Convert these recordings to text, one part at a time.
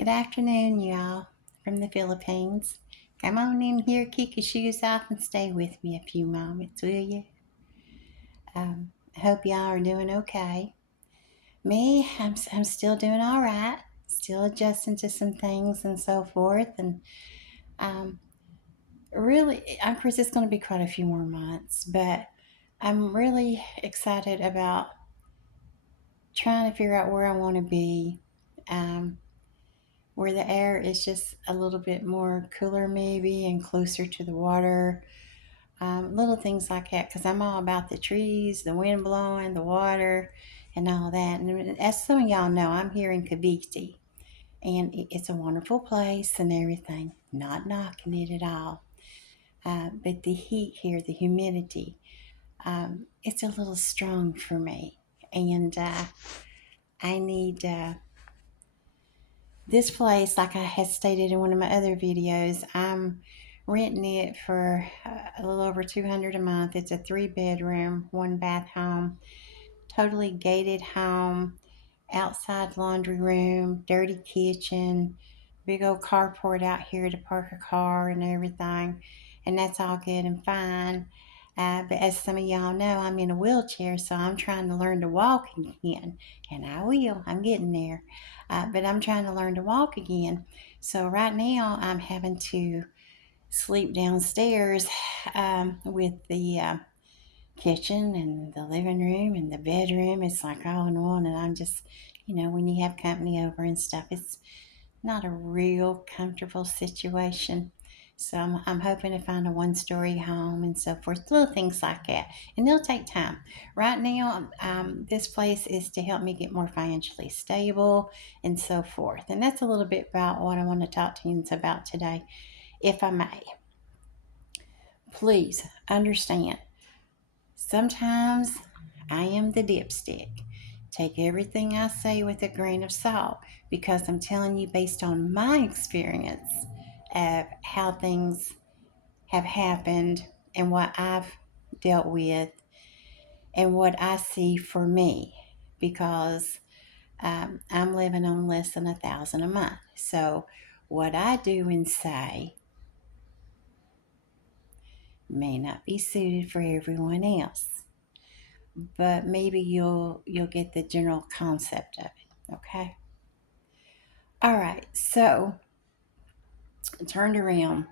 Good afternoon, y'all, from the Philippines. Come on in here, kick your shoes off, and stay with me a few moments, will you? I hope y'all are doing okay. Me, I'm still doing all right, still adjusting to some things and so forth. And um, really, of course, it's going to be quite a few more months, but I'm really excited about trying to figure out where I want to be. Um, where the air is just a little bit more cooler, maybe, and closer to the water. Little things like that, because I'm all about the trees, the wind blowing, the water, and all that. And as some of y'all know, I'm here in Cavite, and it's a wonderful place and everything. Not knocking it at all. But the heat here, the humidity, it's a little strong for me. And I need this place, like I had stated in one of my other videos, I'm renting it for a little over 200 a month. It's a 3-bedroom, 1-bath home, totally gated home, outside laundry room, dirty kitchen, big old carport out here to park a car and everything. And that's all good and fine. But as some of y'all know, I'm in a wheelchair, so I'm trying to learn to walk again. And I will, I'm getting there. But I'm trying to learn to walk again. So right now, I'm having to sleep downstairs with the kitchen and the living room and the bedroom. It's like all in one. And I'm just, when you have company over and stuff, it's not a real comfortable situation. So I'm hoping to find a 1-story home and so forth, little things like that. And they'll take time. Right now, this place is to help me get more financially stable and so forth. And that's a little bit about what I want to talk to you about today, if I may. Please understand, sometimes I am the dipstick. Take everything I say with a grain of salt, because I'm telling you based on my experience of how things have happened and what I've dealt with and what I see for me, because I'm living on less than $1,000 a month. So what I do and say may not be suited for everyone else, but maybe you'll get the general concept of it. Okay. All right. So I turned around,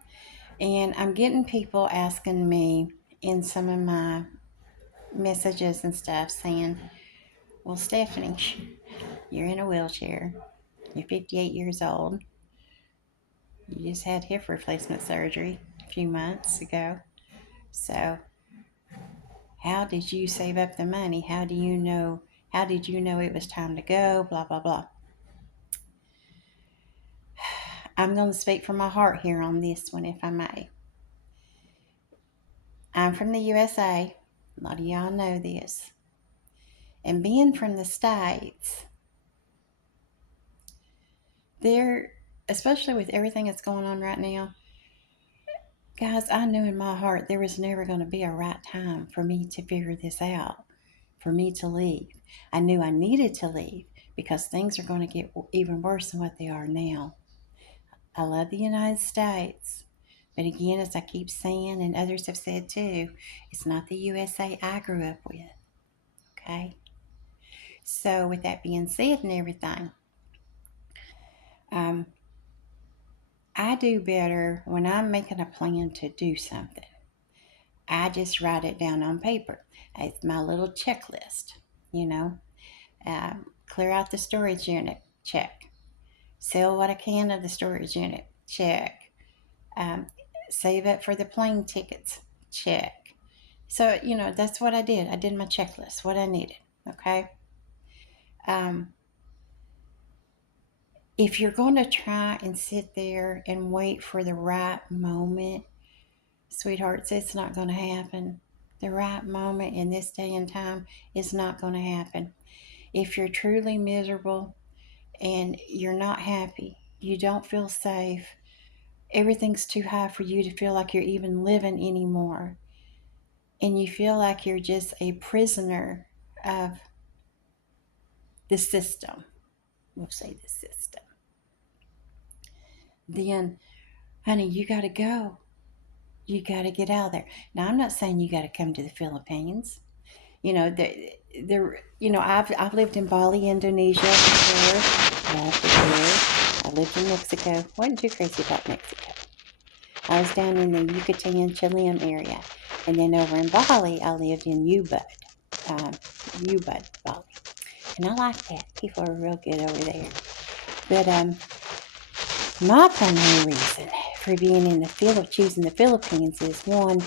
and I'm getting people asking me in some of my messages and stuff saying, "Well, Stephanie, you're in a wheelchair. You're 58 years old. You just had hip replacement surgery a few months ago. So how did you save up the money? How did you know it was time to go? Blah, blah, blah." I'm going to speak from my heart here on this one, if I may. I'm from the USA. A lot of y'all know this. And being from the States, there, especially with everything that's going on right now, guys, I knew in my heart there was never going to be a right time for me to figure this out, for me to leave. I knew I needed to leave because things are going to get even worse than what they are now. I love the United States. But again, as I keep saying, and others have said too, it's not the USA I grew up with. Okay? So, with that being said and everything, um, I do better when I'm making a plan to do something. I just write it down on paper. It's my little checklist, you know. Clear out the storage unit, check. Sell what I can of the storage unit, check. Um, Save up for the plane tickets, check. So, that's what I did. I did my checklist, what I needed, okay? Um, if you're going to try and sit there and wait for the right moment, sweethearts, it's not going to happen. The right moment in this day and time is not going to happen. If you're truly miserable and you're not happy, you don't feel safe, everything's too high for you to feel like you're even living anymore, and you feel like you're just a prisoner of the system, we'll say the system. then, honey, you got to go. You got to get out of there. Now, I'm not saying you got to come to the Philippines. I've lived in Bali, Indonesia before. Loved it there. I lived in Mexico. Wasn't too crazy about Mexico. I was down in the Yucatan, Chilean area. And then over in Bali, I lived in Ubud, Bali. And I like that. People are real good over there. But my primary reason for being in choosing the Philippines is one,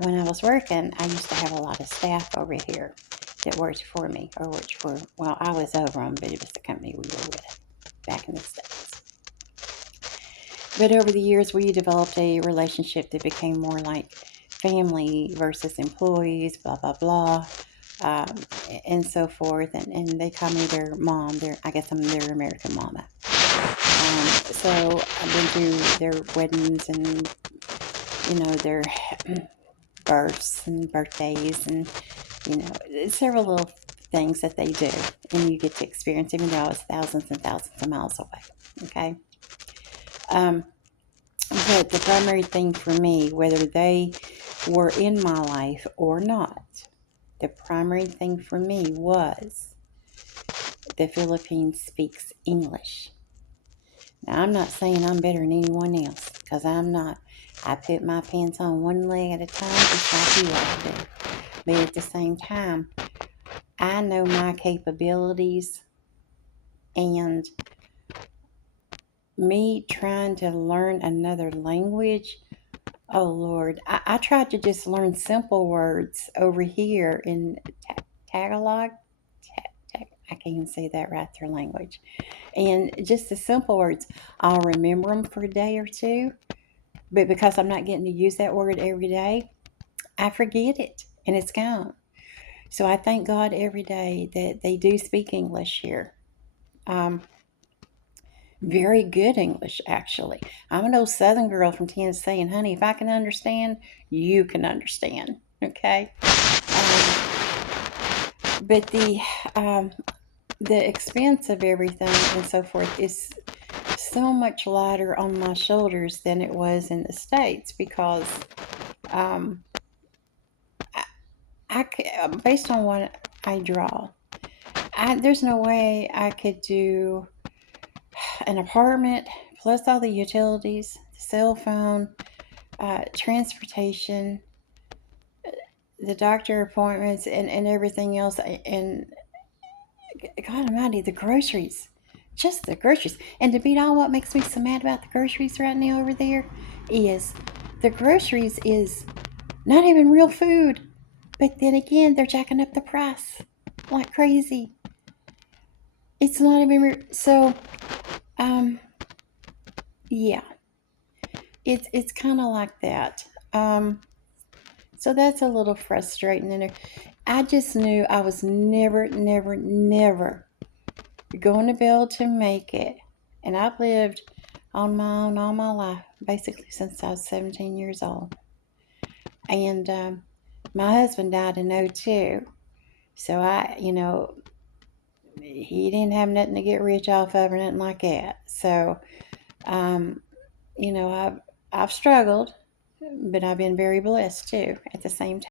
when I was working, I used to have a lot of staff over here that worked for me, I was over them, but it was the company we were with back in the States. But over the years, we developed a relationship that became more like family versus employees, blah, blah, blah, um, and so forth. And they call me their mom. I guess I'm their American mama. So I've been through their weddings and, their births and birthdays and, several little things that they do. And you get to experience, even though I was thousands and thousands of miles away. Okay. But the primary thing for me, whether they were in my life or not, the primary thing for me was the Philippines speaks English. Now, I'm not saying I'm better than anyone else, because I'm not. I put my pants on one leg at a time, just like you all do. But at the same time, I know my capabilities, and me trying to learn another language, oh Lord, I tried to just learn simple words over here in Tagalog. I can't even say that right, their language. And just the simple words, I'll remember them for a day or two, but because I'm not getting to use that word every day, I forget it and it's gone. So I thank God every day that they do speak English here. Um, Very good English, actually. I'm an old Southern girl from Tennessee, and honey, if I can understand, you can understand. Okay. But the expense of everything and so forth is so much lighter on my shoulders than it was in the States, because um, based on what I draw, there's no way I could do an apartment plus all the utilities, the cell phone, transportation, the doctor appointments, and everything else. And God Almighty, the groceries. Just the groceries. And to beat all, what makes me so mad about the groceries right now over there is the groceries is not even real food. But then again, they're jacking up the price like crazy. It's not even so. Yeah, it's kind of like that. So that's a little frustrating. And I just knew I was never, never, never going to be able to make it. And I've lived on my own all my life, basically since I was 17 years old. And my husband died in '02. So he didn't have nothing to get rich off of or nothing like that. So, um, I've struggled, but I've been very blessed too at the same time.